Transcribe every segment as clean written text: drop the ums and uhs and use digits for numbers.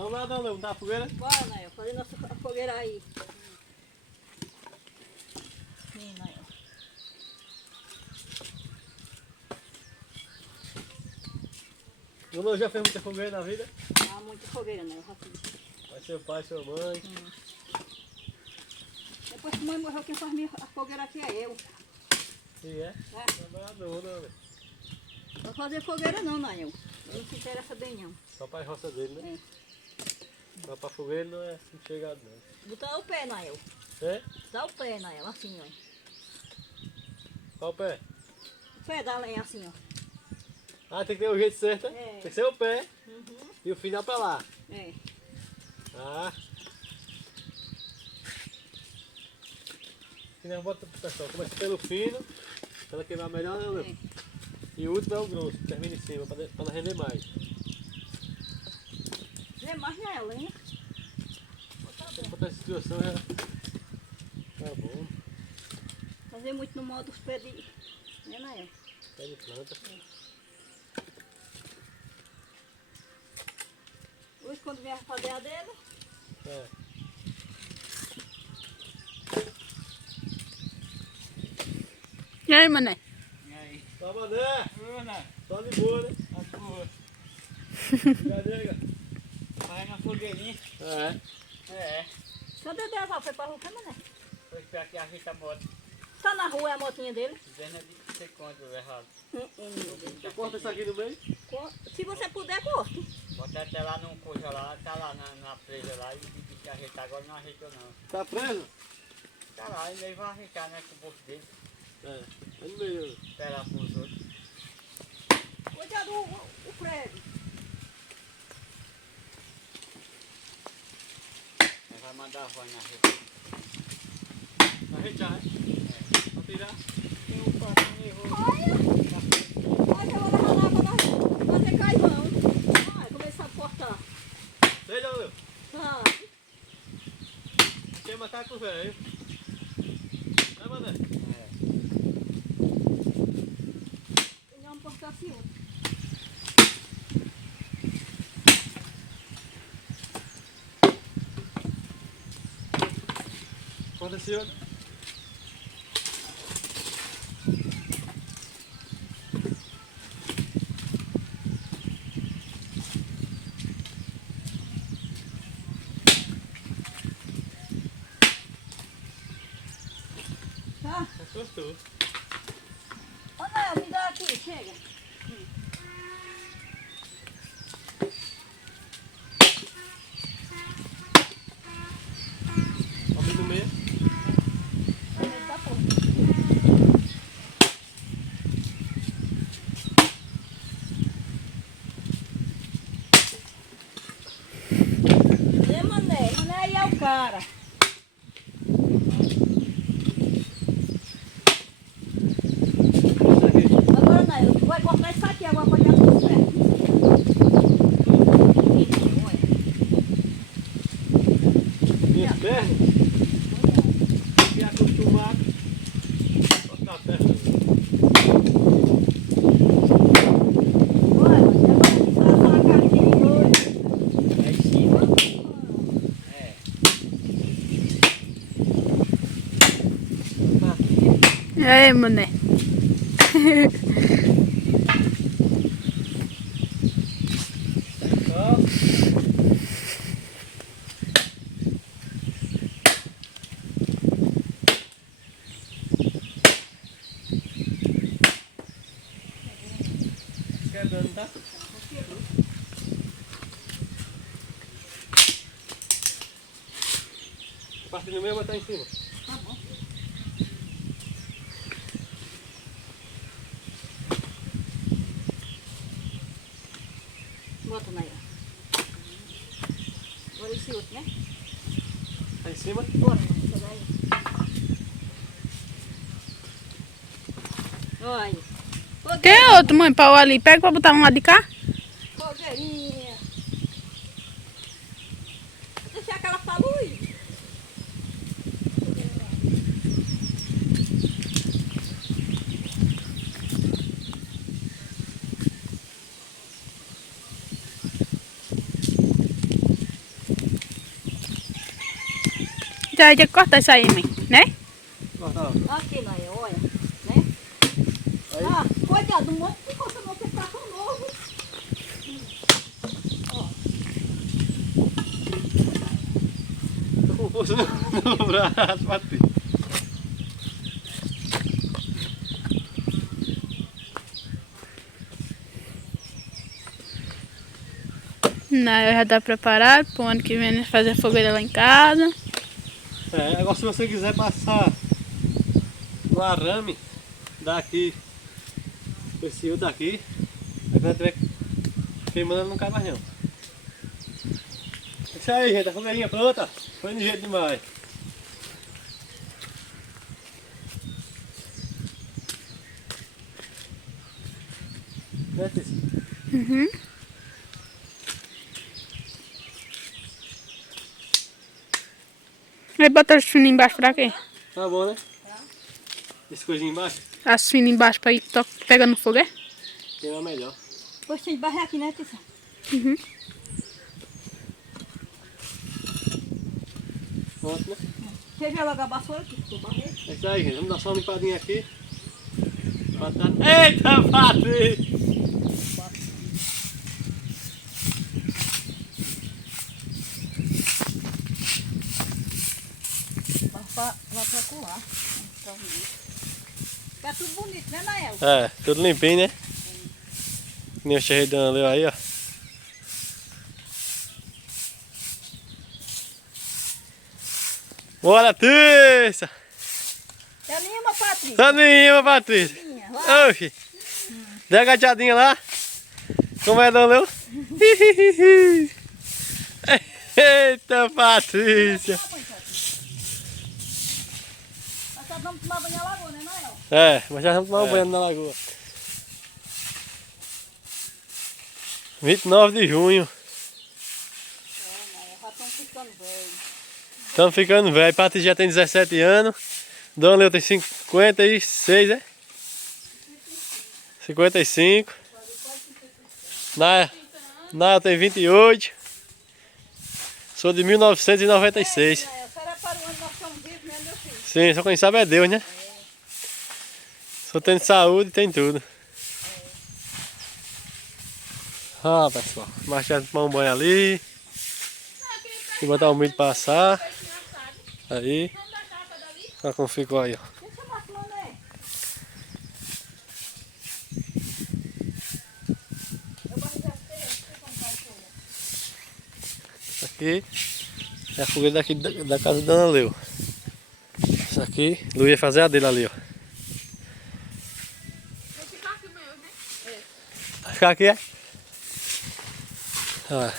Vamos lá, Dona, montar a fogueira? Bora, Nael, fazer nossa fogueira aí. Sim, Nael. Dona, já fez muita fogueira na vida? Ah, muita fogueira, Nael, já fiz. Vai seu pai, sua mãe. Depois que a mãe morreu, quem faz a fogueira aqui é eu. E é? É. Trabalhador, né? Não vou fazer fogueira não, Nael. Ele não se interessa bem não. Só para a roça dele, né? É. Só para fogueira não é assim chegado, não. Botar o pé, Nael. É? Dá o pé, Nael, assim, ó. Qual o pé? O pé da lenha assim, ó. Ah, tem que ter o jeito certo, né? É. Tem que ser o pé Uhum. e o final para lá. É. Ah. Que nem bota pro pessoal. Começa pelo fino, para ela queimar melhor, né, Leo? É. E o último é o grosso, que termina em cima, para ela render mais. Vê mais, Nael, lenha. Se botar essa situação já tá bom. Fazer muito no modo dos pés de... Né, Nael? Pé de planta. Hoje quando vier fazer a dele, É. E aí, mané? E aí? Tá, Mané? Ana, Só de boa, né? a tua. Já nega. Vai na fogueirinha. É. É. cadê o Deval? Foi pra rua, foi, Mané? Vou esperar que ajeita a moto. Tá na rua, é a motinha dele? Dizendo de que você conta errado. Meu Deus. Você corta isso aqui no meio? Se você puder, corte. Bota até lá num coisa lá, tá lá na presa lá e disse que ajeitar. Agora não ajeitou não. Tá preso? Tá lá, ele vai ajeitar, né, com o bolso dele. É. É no meio. Esperar pros outros. Cuidado o prédio. Ele vai mandar a voz na rede. Arrejar, né? Pra tirar. Tem um patinho errou. Olha, eu vou levar lá pra nós fazer carvão. Vai começar a cortar. Sei não, Leo. Tá. Tem macaco velho. Né, Mané? É. Vamos cortar assim, ó. Corta assim, ó. Tá? Gostou. Ô, Nael, me dá aqui, chega. Abre no meio. Tá dentro da porta. Cadê Mané? Mané aí é o cara. Isso aqui. Agora, Nael, tu vai cortar isso aqui agora pra tirar tudo certo. Minhas pernas. E acostumado. Cortar a perna. Olha, agora que tá só a cartinha de hoje. Lá em cima. É. E aí, mané? Ó. Esquerdando, tá? A parte do meio vai estar em cima. Tá bom. Bota, Nael. Agora esse outro, né? Tá em cima. Bora, Nael, pega aí. Olha. Tem outro, mãe, pau ali. Pega pra botar um lado de cá. Fogueirinha. Deixa aquela pra luz. Já ia cortar isso aí, mãe, né? Corta lá. Aqui, Nael, olha. Né? Aí. Ah, coitado, um monte de coisa não, que tá tão novo. Tô com força no braço, bati. Não, já tá preparado pro ano que vem fazer fogueira lá em casa. É, agora se você quiser passar no arame daqui, esse fio daqui, aí quando tiver queimando não cai mais não. É isso aí, gente, a fogueirinha pronta. Foi de jeito demais. Né, Tícia? Uhum. Aí bota as finas embaixo pra quê? Tá bom, né? Esse coisinho embaixo, As finas embaixo pra ir pegando fogo, é? queima melhor. Depois tem de barrer aqui, né, Tícia? Uhum. Pronto, né? Você vê logo a vassoura aqui, que eu barrei. É isso aí, gente. Vamos dar só uma limpadinha aqui. Eita, Patrícia! Vai pra colar. Então, fica tudo bonito, né, Nael? É, tudo limpinho, né? Que nem o Xerredão leu aí, ó. Bora, Tícia! Te anima, Patrícia. Tá nenhuma, Patrícia! Vai. Oxi! Dê a gateadinha lá. Como é, Dom Leu? Eita, Patrícia! Nós só vamos tomar banho na lagoa, né, Nael? É, mas já vamos tomar um banho na lagoa. 29 de junho. Já estamos ficando velhos. Estamos ficando velho. Patrícia já tem 17 anos. Dom Leu tem 56, é? 55. Nael tem 28. Sou de 1996. Nael, só era para o ano nós estamos vivos, né, meu filho? Sim, só quem sabe é Deus, né? Só tem saúde, tem tudo. Ah, pessoal. Mas já tomar um banho ali. E botar o milho passar. Aí. Olha como ficou aí, ó. Deixa eu mostrar, né? Eu barrei as telhas, deixa eu contar a folha. Aqui é a fogueira daqui da casa da Dona Leu. Isso aqui, Lu ia fazer a dele ali, ó. Vai ficar aqui, é? Ah.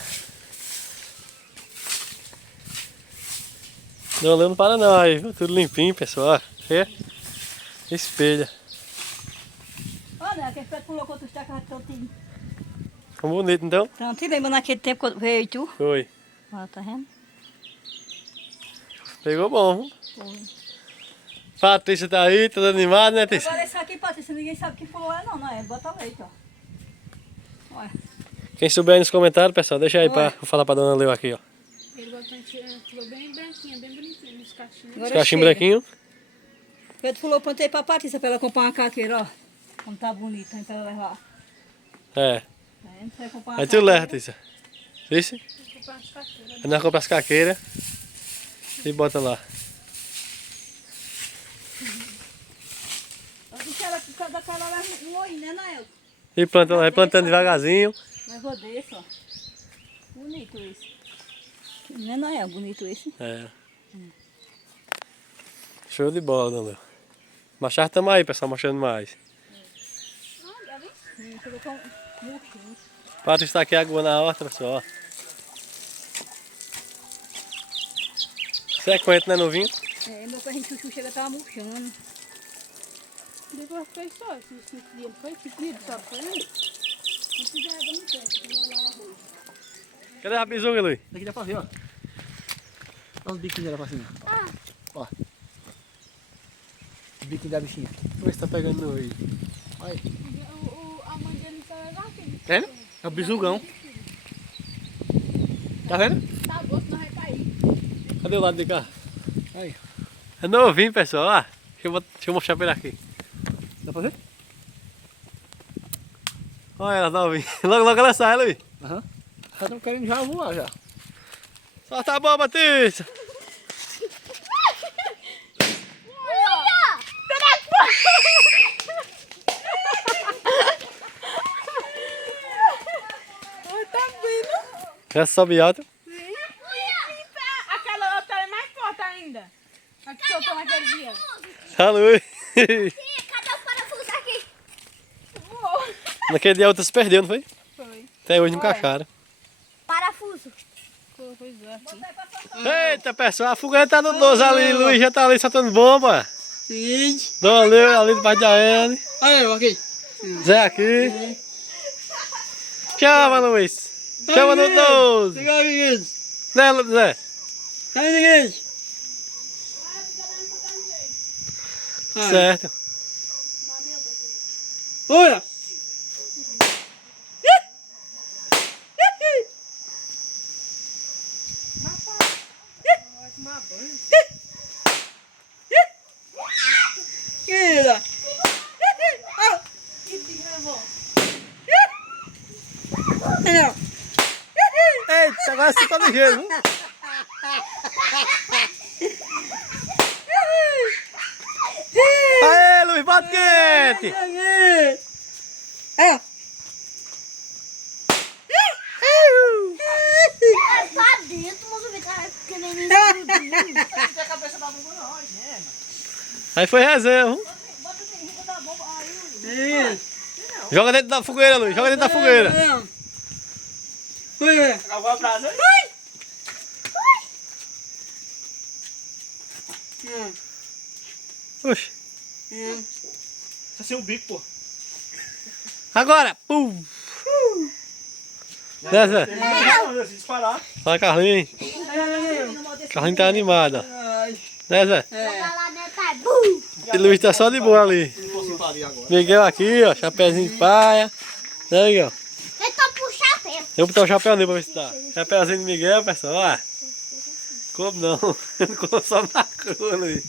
Dona Leu não para não, aí, viu? Tudo limpinho, pessoal. É. Espelha. Olha, aquele pé pulou contra os tecos tontinho. Ficou bonito então? Então, te lembra naquele tempo quando veio tu? Foi. Ó, tá vendo? Pegou bom, viu? Foi. Patrícia tá aí, toda animada, né, Tícia? Agora esse aqui, Patrícia, ninguém sabe que pulou é não, né? Bota leite, ó. Olha. Quem souber aí nos comentários, pessoal, deixa aí Oi. pra eu falar pra Dona Leu aqui, ó. Ele ficou bem branquinha, bem bonitinha nos cachinhos. Agora Os cachinhos chega. branquinhos. Pedro falou, plantei pra Patrícia pra ela comprar uma caqueira, ó. Como tá bonita, hein, pra ela levar. É. Tá vendo? Você vai comprar uma Aí tu leva, caqueira. Tícia. Isso? Aí nós compramos as caqueiras e bota lá. Eu disse ela que cada cara leva um olhinho, né, Nael? E plantando, vai plantando devagarzinho. Mas vou desse, ó. Bonito esse. Né, Nael? Bonito esse. É. Show de bola, Dona Leu. Mas já estamos aí, pessoal, mostrando mais. Colocou um murchinho. Patrícia está aqui água na horta, pessoal. Ó. Sequente, né, novinho? É, meu carrinho chuchu chega tava murchando. Depois foi só esses 5 dias, foi 5 dias só, foi aí? Não precisa água no tempo, vou olhar o arroz. Cadê a bezuga, Luiz? Daqui dá pra ver, ó. Olha os biquinhos dela pra cima. Ó. O biquinho da bichinha. Vamos ver se tá pegando no aí. Olha aí. A mãe dele tá lá, aquele É? É o bisugão. Tá vendo? tá gosto, não vai cair. Cadê o lado de cá? Aí. É novinho, pessoal. Ó, deixa eu mostrar pra ele aqui. Dá pra ver? Olha ela novinha. Logo, logo ela sai, Luiz. Aham. Já estão querendo já voar já. Solta a bola, Batista. Já sobe alto. Aquela outra é mais forte ainda. A que soltou naquele dia. Ah, Luiz. Cadê o parafuso aqui? Naquele dia a outra se perdeu, não foi? Foi. Até hoje não encaixaram. Parafuso. Pois é, aqui. Eita, pessoal, a fogueira tá no 12 ali. Luiz já tá ali soltando bomba. Seguinte. Ali debaixo da L. Aí, eu aqui. Zé aqui. Chama, Luiz. Chama no 12. Chega aí, Luiz. Né, Zé? Sai, Luiz. Certo. Olha. Querida. Eita, agora você tá ligeiro, viu? Aê, Luiz, bate quente! Tá dentro, mas o Vitor é pequenininho. Aí foi resenha, viu? Joga dentro da fogueira, Luiz, joga dentro da fogueira. Acabou a brasa. Oxe. Assim o bico, pô. Agora, pum! Né, Zé? Se disparar. Olha a Carlinhos. Carlinhos tá animada. Né, Zé? Tá lá dentro, tá. Bum! E Luiz tá só de boa ali. Miguel aqui, ó, chapéuzinho de paia. Né, Miguel? Eu tô pro chapéu. Eu vou botar o chapéu nele pra ver se dá. Chapéuzinho de Miguel, pessoal, ó. Como não? Como só na cor, Luiz.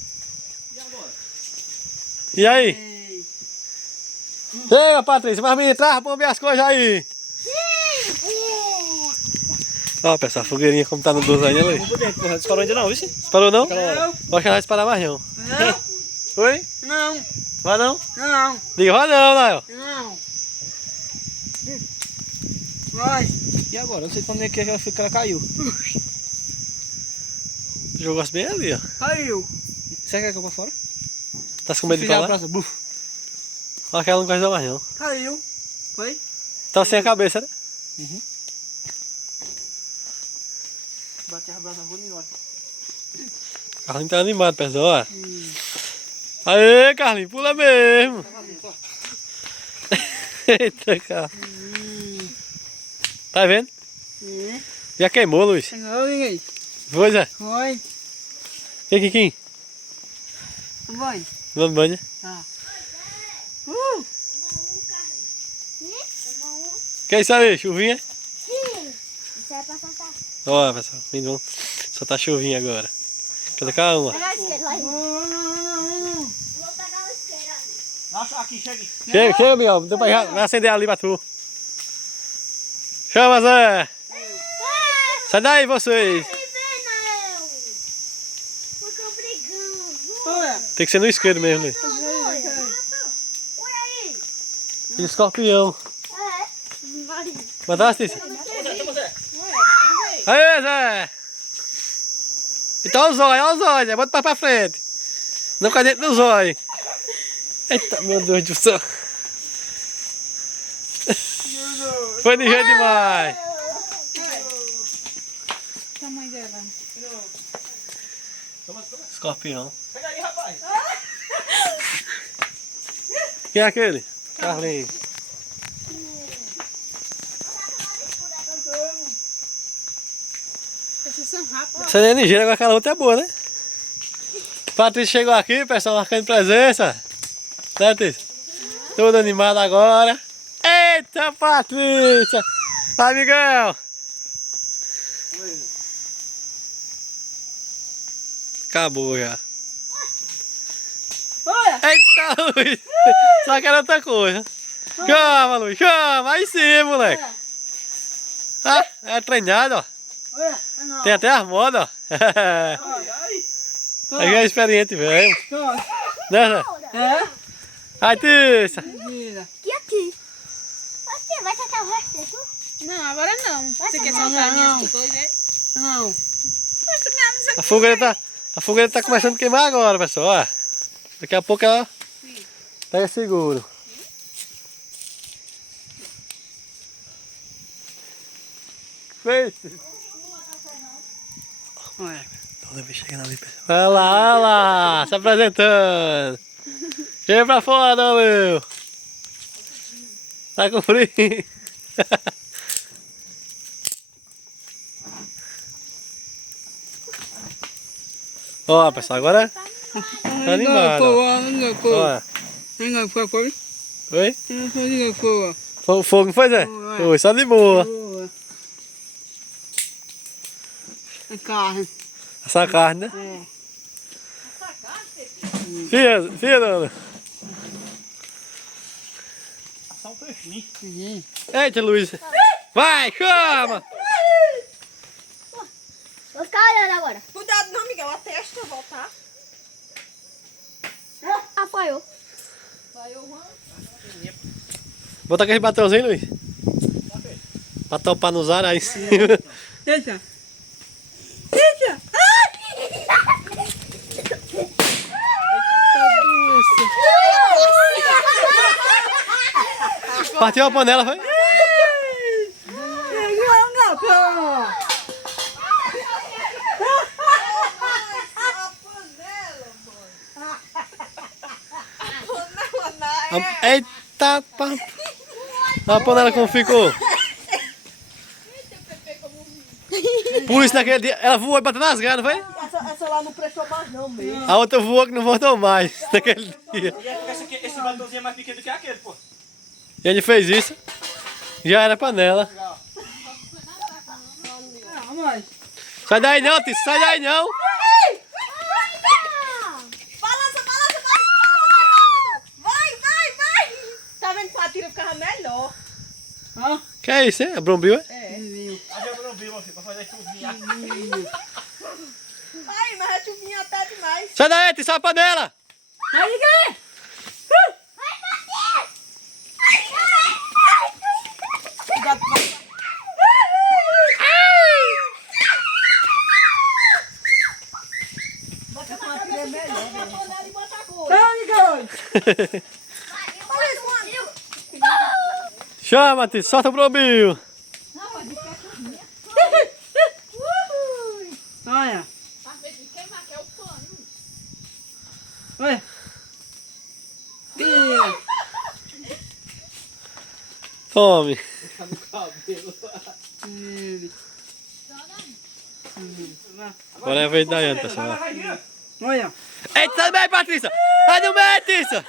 E aí? Chega, Patrícia, mas menina, traz pra ver as coisas aí. Ó, pessoal, a fogueirinha como tá no 12 ainda, Luiz. Não disparou ainda não, viu? Disparou não? Não. Acho que não vai disparar mais não. Não. Oi? Não. Vai não? Não. Diga, vai não, Nael. Não. Vai. E agora? Eu não sei quando é que ela caiu. Jogou bem ali, ó. Caiu. Você quer que eu vá fora? Tá com medo de falar? Acho que ela não vai dar mais não. Caiu. Foi? Tá sem a cabeça, né? Bate a brasa bonita. Carlinhos tá animado, pessoal, ó. Aê, Carlinhos, pula mesmo. Eita, cara. Tá vendo? Já queimou, Luiz. Chegou, ninguém. Foi, Zé? Foi. E aqui, quem? Vai. Tomando banho, né? Tá. Que é isso aí, chuvinha? Sim. Isso é pra soltar. Ó, pessoal, menino, só tá chuvinha agora. Cadê cada uma? Pega a isqueira lá. Vou pegar a isqueira ali. Nossa, aqui, chega. Chega, chega, Miguel. Depois vai acender ali pra tu. Chama, Zé. Sai daí, vocês. Ficou brigando. Olha. Tem que ser no isqueiro mesmo, Luiz. Olha aí. E escorpião. É. Maria. Mataste isso? Aê, Zé. Então o zóio, olha o zóio, Zé. Bota pra frente. Não cai dentro do zóio. Eita, meu Deus do céu. Foi de jeito demais. Tamanho dela. Escorpião. Pega aí, rapaz. Quem é aquele? Carlinhos. Esses são rápidos. Essa é ligeira, agora aquela outra é boa, né? Patrícia chegou aqui, pessoal, marcando presença. Né, Patrícia? Toda animada agora. Eita, Patrícia! Vai, Miguel! Acabou já. Olha! Eita, Luiz! Só que era outra coisa. Chama, Luiz, chama! Aí sim, moleque. Ah, é treinado, ó. Olha! Não. Tem até as modas, ó. Aí é experiente mesmo. Né, Zé? É? Ai, Tissa. Mentira. E aqui? Você vai tacar o resto, é tu? Não, agora não. Você quer Não, soltar não. minhas coisas aí? Não. A fogueira tá começando a queimar agora, pessoal. Ó. Daqui a pouco ela pega seguro. Fez. Olha. Toda vez chegando ali, pessoal. Olha lá, se apresentando. Chega pra fora, meu. Tá com frio. Ó, pessoal, agora tá animado. Ó. Oi? Foi fogo, não foi, Zé? Foi, só de boa. Carne. Essa carne, né? É. Fia, dona. Só um peixinho. Eita, Luiz. Vai, chama! Vou ficar olhando agora. Cuidado não, Miguel. A testa voltar. Apoiou. Bota aquele batrãozinho, Luiz. Pra topar nos ar aí em cima. Deixa. Deixa. Partiu a panela, foi? Eita, pá. A panela como ficou. Por isso naquele dia, ela voou e bateu nas garras, não foi? Essa lá não prestou mais não, mesmo. A outra voou que não voltou mais naquele dia. Esse batonzinho é mais pequeno do que aquele, pô. E ele fez isso. Já era panela. Não, mas... Sai daí não, Tisso, sai daí não. Balança, vai! Tá vendo que a tira ficava melhor? Que é isso, hein? A brombril, é? É. Mas eu não vi, meu filho, pra fazer chuvinha. Ai, mas a chuvinha até demais. Sai daí, Tisso, sai a panela. Vai, Miguel! Cuidado, vai. Bota com a tira melhor. Vai, Miguel! Chama, Tisso, solta o brombril. Olha. Olha. Tira. Tome. Agora é a vez da Ana, pessoal. Olha. Eita, sai do meio, Patrícia. Sai do meio, Tisso.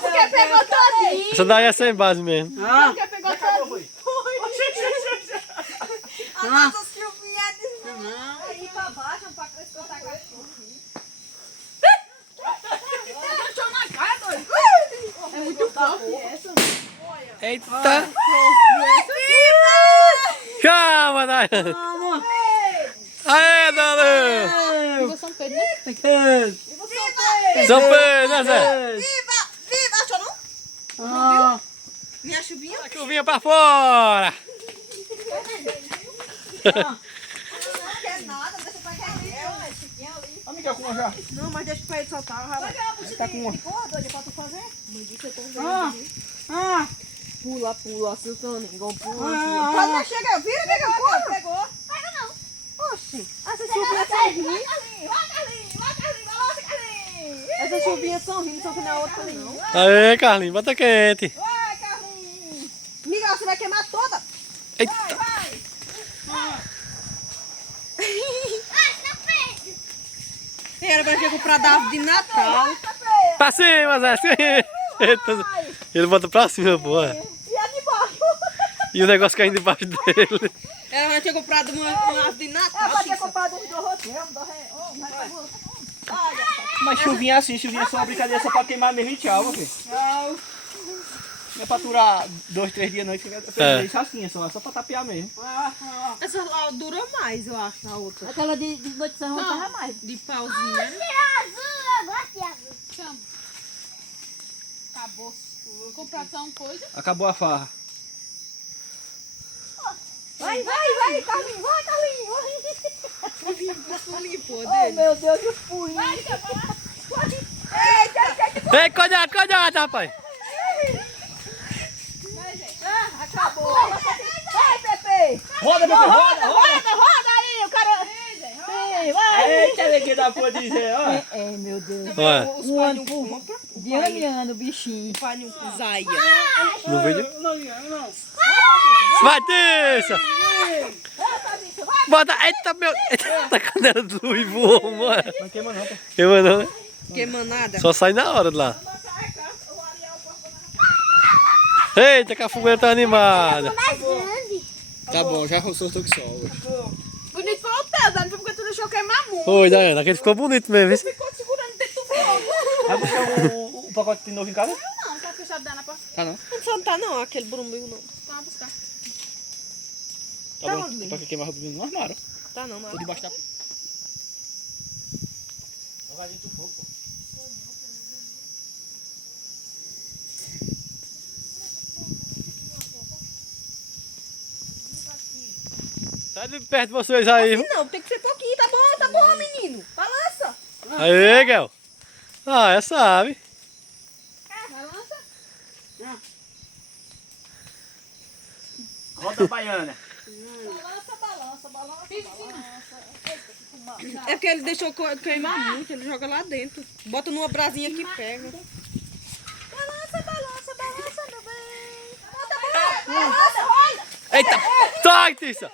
Porque pegou todinho. Essa daí é sem base mesmo. Ah. Porque pegou todinho. A nossa chuvinha não. Aí pra baixo, pra crescer, pra cachorro. É muito forte essa. Eita. Chama, Dayana. Vamos. Aê, Dana. Ficou São Pedro, né? São Pedro, né, Zé? Viva, achou não? Ah. Minha chuvinha? A chuvinha pra fora. Não quer nada, deixa pra cá. Ó, Miguel, com uma já. Não, mas deixa pra ele soltar. Tá com uma. Doida pra tu fazer? Ah. Pula, Siltoninho, igual pula. Pode chegar, vira, pula. Pegou? Pega não. Oxi, essa chuvinha são ruins. Vai, Carlinhos, balança, Carlinhos. Essas chuvinhas são rindo, só que na outra não. Aê, Carlinhos, bota quente. Vai, Carlinhos. Miguel, você vai queimar toda. Eita. Era pra comprar da árvore de Natal. Pra cima, Zé. Eita. Ele bota pra cima, pô. E a de baixo? E o negócio caindo debaixo dele. Ela vai ter comprado uma árvore de Natal. Eu vou ter comprado uns do roteiro, Mas chuvinha assim, chuvinha é só uma brincadeira só pra queimar mesmo e tchau, meu filho. Tchau. Não é pra durar 2, 3 dias não, fica isso assim, só pra tapear mesmo. Essa lá durou mais, eu acho, a outra. Aquela de noite de São João tava mais. De pauzinho, né? Chama. Acabou. Vou comprar só uma coisa. Acabou a farra. Vai, Carlinhos, vai, Carlinhos. Você limpou Oh, dele. meu Deus, os punhos. Ei, cuidado, rapaz. Acabou. Vai, Pepe. Roda, meu filho, roda! Roda aí, o cara. Sim, vai. Eita, alegria da porra dizer, ó. É, meu Deus. Olha, Os pai não compram. Dianeando o bichinho. O pai não zaia. no vídeo. Não. Vai, Tissa! Bota. Eita, meu. Eita, canela do Luiz voou, mano. Não queima não, pô. Queima não, né? Queima nada. Só sai na hora de lá. Eita, que a fogueira tá animada. Tá bom, já soltou que sol. Bonito foi o teu, Dani, porque tu deixou queimar muito. Oi, Daiane, aquele ficou bonito mesmo, viu? Ficou segurando dentro do fogo. Vai buscar o pacote de novo em casa? Não, tá fechado dentro na porta. Tá não. Não tá não, aquele bruminho não. Vamos buscar. Tá bom, pra que queimar o no armário. Tá não, Tô não. debaixo da... Não vai dentro do fogo, pô. Sai de perto de vocês aí, viu? Não, tem que ser pouquinho, tá bom, menino. Balança. Aê, Gel. Ah, é sabe. Balança. Roda a baiana. É porque ele deixou queimar muito, ele joga lá dentro. Bota numa brasinha que pega. Eita, sai, Tissa.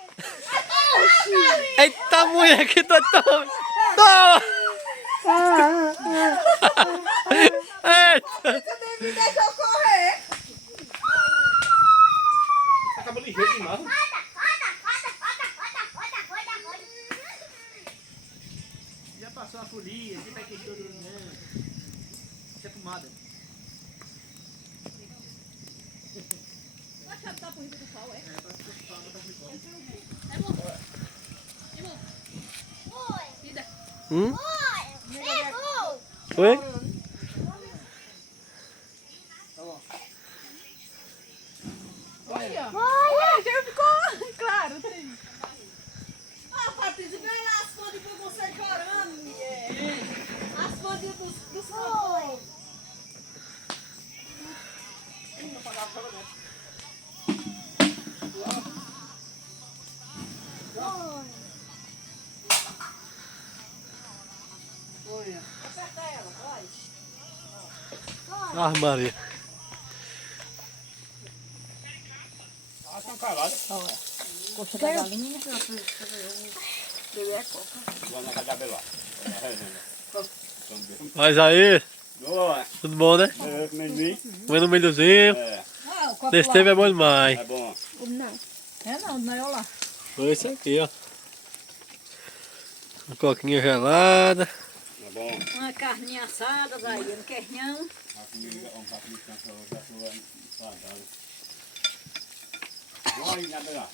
Eita, mulher que tá toma. Toma. Eita. Me deixou correr. Acabou ligeiro demais. Já passou a folia, sempre aquele todo... Isso é fumada. Oi? Olha, já ficou claro. Tem. Ah, Patrícia, vem lá as fontes pra você chorando, mulher. As fontes dos cantores. Ah, Maria. Ah, estão caladas. Coxa da galinha. Vamos na casa da Beloa. Mas aí, Boa. tudo bom, né? Comendo um milhozinho. Ah, o copo Nesse lá. tempo é bom demais. É bom. Não é eu lá. Foi isso aqui, ó. Uma coquinha gelada. É bom. Uma carninha assada, daí, não quer não. Olha, nada lá.